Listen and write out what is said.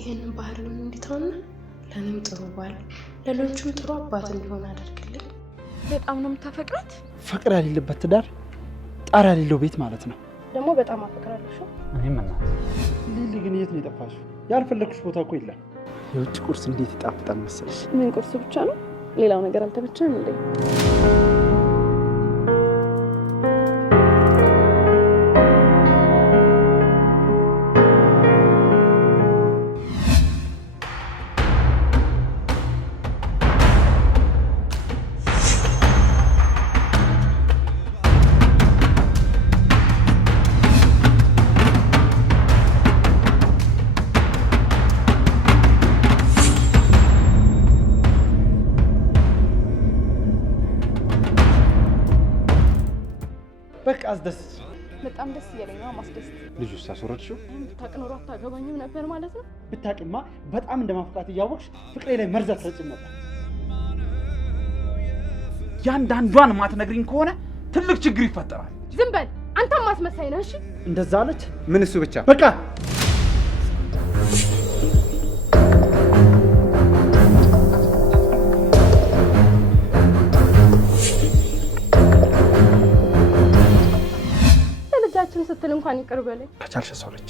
ይሄንን ባህሪውን እንዲተውና ለኔም ጥሩ ባል ለሌሎችም ጥሩ አባት እንዲሆን አድርግልኝ። በጣም ነው የምታፈቅራት? ፍቅር ያሌለበት ትዳር ጣር ያሌለው ቤት ማለት ነው። ደግሞ በጣም አፈቅራለሽ። እኔም እናት ሊሊ ግን የት ነው የጠፋሽው? ያልፈለግሽ ቦታ እኮ የለም። የውጭ ቁርስ እንዴት ይጣፍጣል መሰለሽ። ምን ቁርስ ብቻ ነው? ሌላው ነገር አልተመቸም እንዴ? በቃ አስደስት። በጣም ደስ እያለኝ ነው ማስደስት። ልጁስ አስወረድሽው? ብታውቅ ኖሮ አታገባኝም ነበር ማለት ነው። ብታውቂማ በጣም እንደማፍቃት እያወቅሽ ፍቅሬ ላይ መርዝ አትረጭም ነበር። ያንዳንዷን ማትነግሪኝ ከሆነ ትልቅ ችግር ይፈጠራል። ዝም በል አንተም ማስመሳይ ነህ። እሺ እንደዛ አለች። ምን እሱ ብቻ? በቃ ለልጃችን ስትል እንኳን ይቅር በለኝ። ከቻልሽ ሰው ልጅ